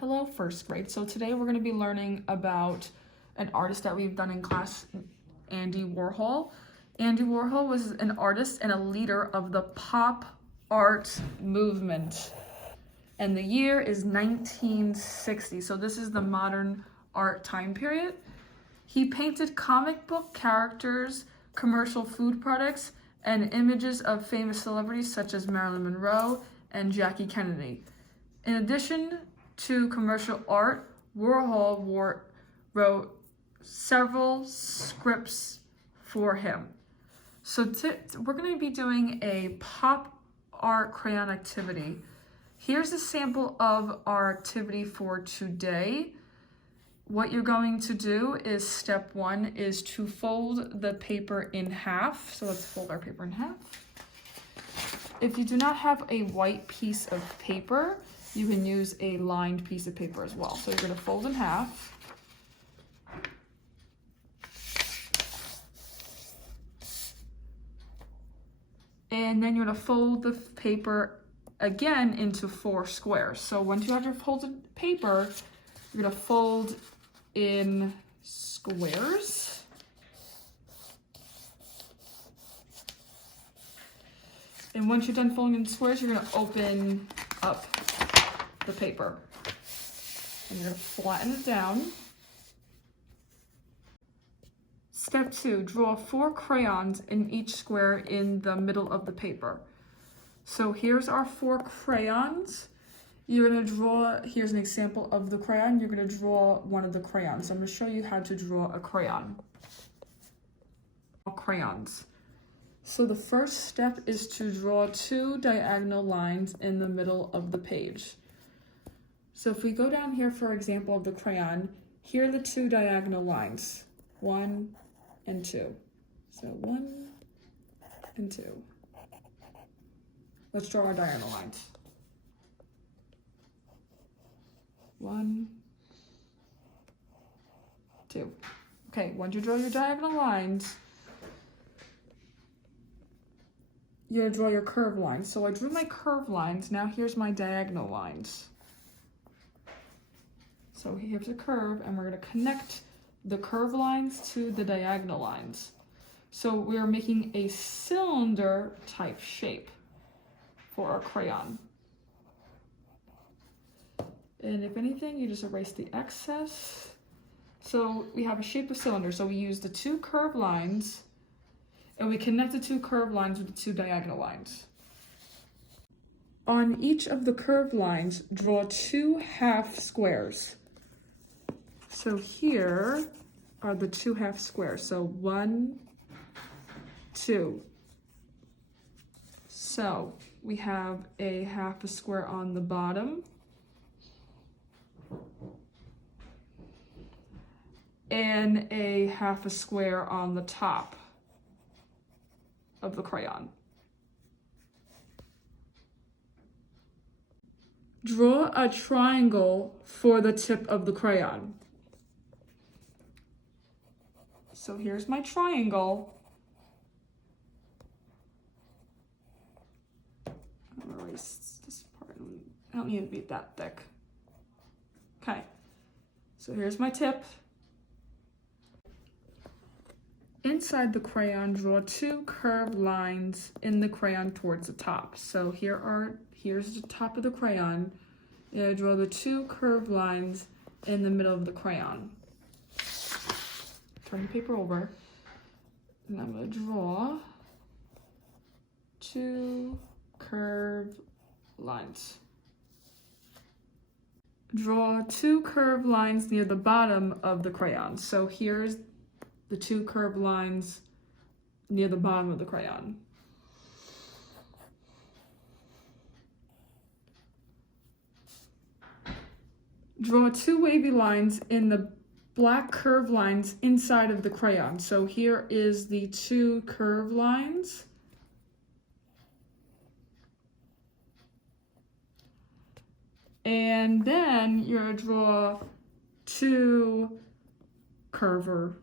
Hello, first grade. So today we're going to be learning about an artist that we've done in class, Andy Warhol. Andy Warhol was an artist and a leader of the pop art movement. And the year is 1960. So this is the modern art time period. He painted comic book characters, commercial food products, and images of famous celebrities such as Marilyn Monroe and Jackie Kennedy. In addition to commercial art, Warhol wrote several scripts for him. So we're going to be doing a pop art crayon activity. Here's a sample of our activity for today. What you're going to do is step 1 is to fold the paper in half. So let's fold our paper in half. If you do not have a white piece of paper, you can use a lined piece of paper as well. So you're going to fold in half. And then you're going to fold the paper again into 4 squares. So once you have your folded paper, you're going to fold in squares. And once you're done folding in squares, you're going to open up the paper. And you're going to flatten it down. Step 2, draw 4 crayons in each square in the middle of the paper. So here's our 4 crayons. You're going to draw, here's an example of the crayon. You're going to draw one of the crayons. I'm going to show you how to draw a crayon. Crayons. So the first step is to draw 2 diagonal lines in the middle of the page. So if we go down here for example of the crayon, here are the 2 diagonal lines, 1 and 2. So 1 and 2. Let's draw our diagonal lines. 1, 2. Okay, once you draw your diagonal lines, you're going to draw your curved lines. So I drew my curved lines. Now here's my diagonal lines. So here's a curve, and we're going to connect the curved lines to the diagonal lines. So we are making a cylinder type shape for our crayon. And if anything, you just erase the excess. So we have a shape of cylinder. So we use the 2 curved lines, and we connect the 2 curved lines with the 2 diagonal lines. On each of the curved lines, draw 2 half squares. So here are the 2 half squares. So 1, 2. So we have a half a square on the bottom. And a half a square on the top of the crayon. Draw a triangle for the tip of the crayon. So here's my triangle. I'm gonna erase this part. I don't need it to be that thick. Okay, so here's my tip. Inside the crayon, draw 2 curved lines in the crayon towards the top. So here's the top of the crayon. You draw the 2 curved lines in the middle of the crayon. Turn the paper over, and I'm going to draw 2 curved lines. Draw 2 curved lines near the bottom of the crayon. So here's the 2 curved lines near the bottom of the crayon. Draw 2 wavy lines in the black curved lines inside of the crayon. So here is the 2 curved lines. And then you're going to draw 2 curver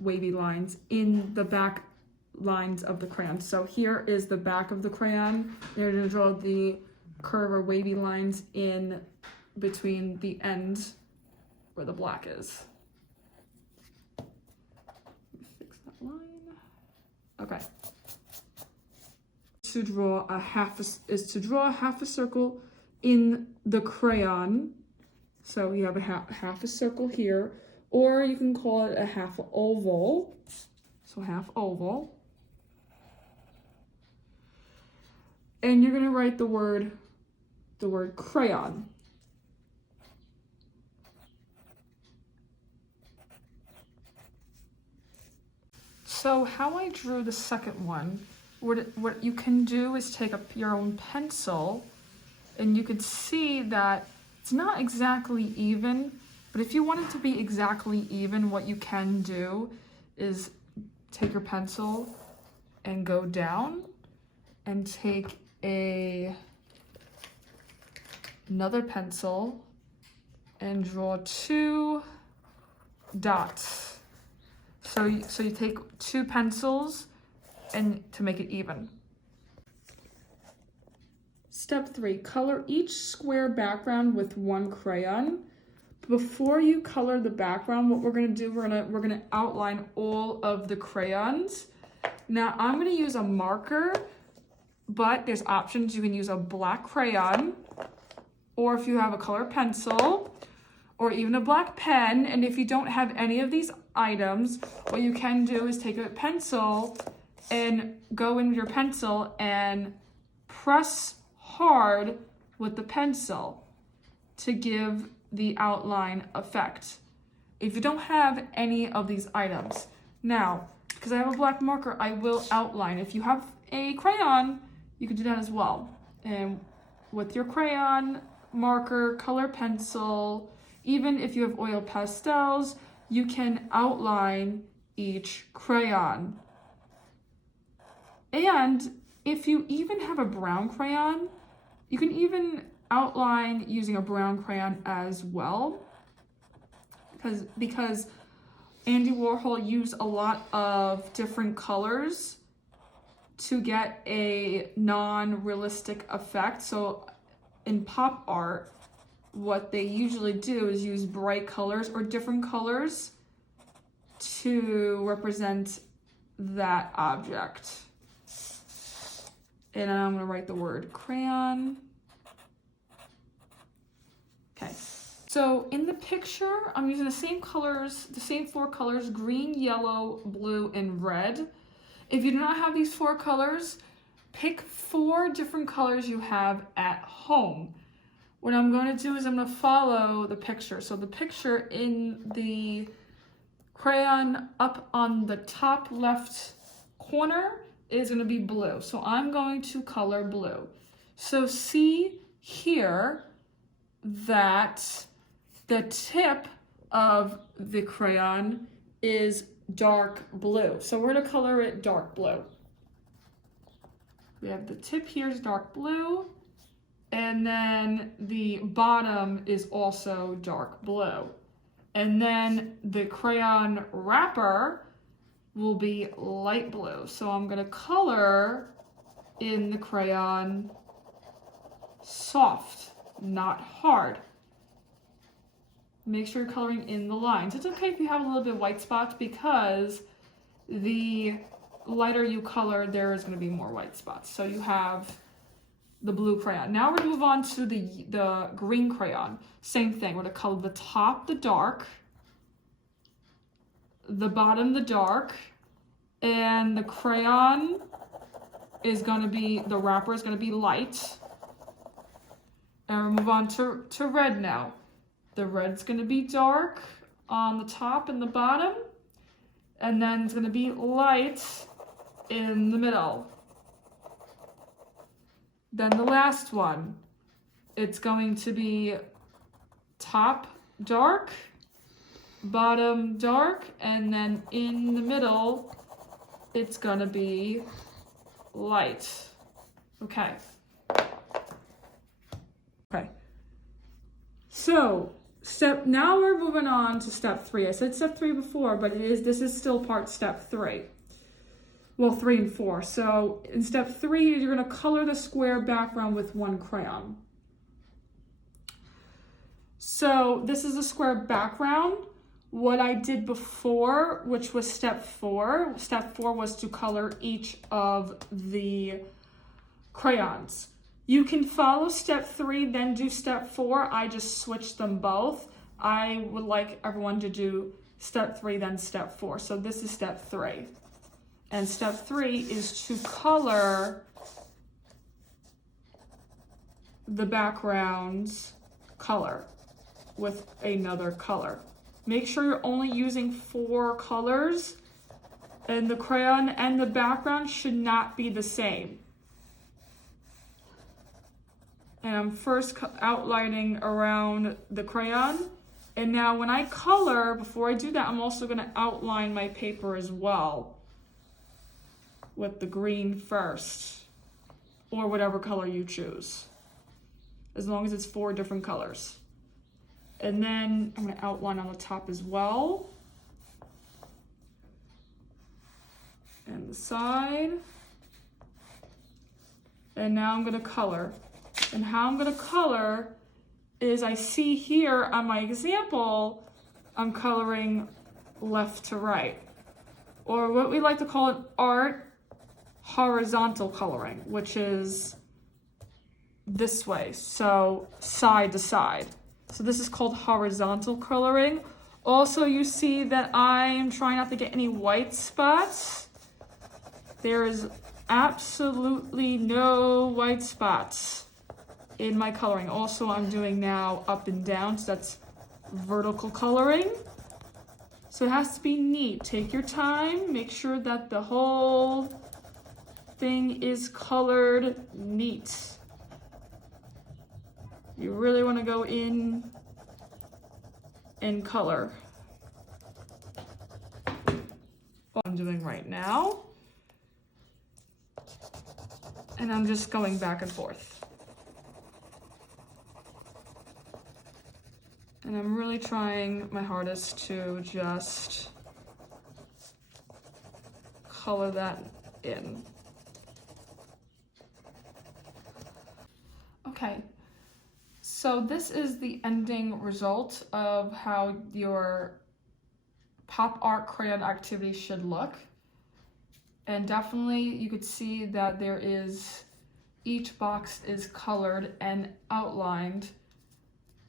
wavy lines in the back lines of the crayon. So here is the back of the crayon. You're going to draw the curve or wavy lines in between the end where the black is. Fix that line. Okay. To draw a half a circle in the crayon. So you have a half a circle here, or you can call it a half oval. So half oval. And you're gonna write the word crayon. So how I drew the second one, what you can do is take up your own pencil, and you could see that it's not exactly even, but if you want it to be exactly even, what you can do is take your pencil and go down and take another pencil and draw 2 dots. So you take 2 pencils and to make it even. Step 3, color each square background with 1 crayon. Before you color the background, what we're gonna do, we're gonna outline all of the crayons. Now I'm gonna use a marker, but there's options. You can use a black crayon, or if you have a color pencil, or even a black pen. And if you don't have any of these items, what you can do is take a pencil and go in your pencil and press hard with the pencil to give the outline effect. If you don't have any of these items, now, because I have a black marker, I will outline. If you have a crayon, you can do that as well. And with your crayon, marker, color pencil, even if you have oil pastels, you can outline each crayon. And if you even have a brown crayon, you can even outline using a brown crayon as well. Because Andy Warhol used a lot of different colors to get a non-realistic effect. So in pop art, what they usually do is use bright colors or different colors to represent that object. And I'm gonna write the word crayon. Okay, so in the picture, I'm using the same colors, the same 4 colors, green, yellow, blue, and red. If you do not have these 4 colors, pick 4 different colors you have at home. What I'm going to do is I'm going to follow the picture. So the picture in the crayon up on the top left corner is going to be blue. So I'm going to color blue. So see here that the tip of the crayon is dark blue. So we're going to color it dark blue. We have the tip here is dark blue. And then the bottom is also dark blue. And then the crayon wrapper will be light blue. So I'm gonna color in the crayon soft, not hard. Make sure you're coloring in the lines. It's okay if you have a little bit of white spots, because the lighter you color, there is gonna be more white spots. So you have the blue crayon. Now we're gonna move on to the green crayon. Same thing, we're gonna color the top the dark, the bottom the dark, and the crayon is gonna be, the wrapper is gonna be light. And we'll move on to red now. The red's gonna be dark on the top and the bottom, and then it's gonna be light in the middle. Then the last one, it's going to be top dark, bottom dark, and then in the middle, it's gonna be light. Okay. Okay. So now we're moving on to step 3. I said step 3 before, but this is still part step 3. Well, 3 and 4. So in step 3, you're going to color the square background with 1 crayon. So this is a square background. What I did before, which was step 4 was to color each of the crayons. You can follow step 3, then do step 4. I just switched them both. I would like everyone to do step 3, then step 4. So this is step 3. And step 3 is to color the background's color with another color. Make sure you're only using 4 colors, and the crayon and the background should not be the same. And I'm first outlining around the crayon. And now when I color, before I do that, I'm also going to outline my paper as well with the green first, or whatever color you choose, as long as it's 4 different colors. And then I'm going to outline on the top as well, and the side. And now I'm going to color. And how I'm going to color is, I see here on my example, I'm coloring left to right, or what we like to call an art horizontal coloring, which is this way, so side to side. So this is called horizontal coloring. Also, you see that I'm trying not to get any white spots. There is absolutely no white spots in my coloring. Also, I'm doing now up and down, so that's vertical coloring. So it has to be neat. Take your time, make sure that the whole thing is colored neat. You really want to go in and color. What I'm doing right now. And I'm just going back and forth. And I'm really trying my hardest to just color that in. Okay, so this is the ending result of how your pop art crayon activity should look. And definitely you could see that there is, each box is colored and outlined,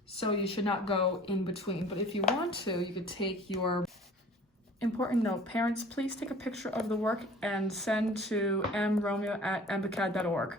so you should not go in between. But if you want to, you could take your, important note, parents, please take a picture of the work and send to mromeo@mbcad.org.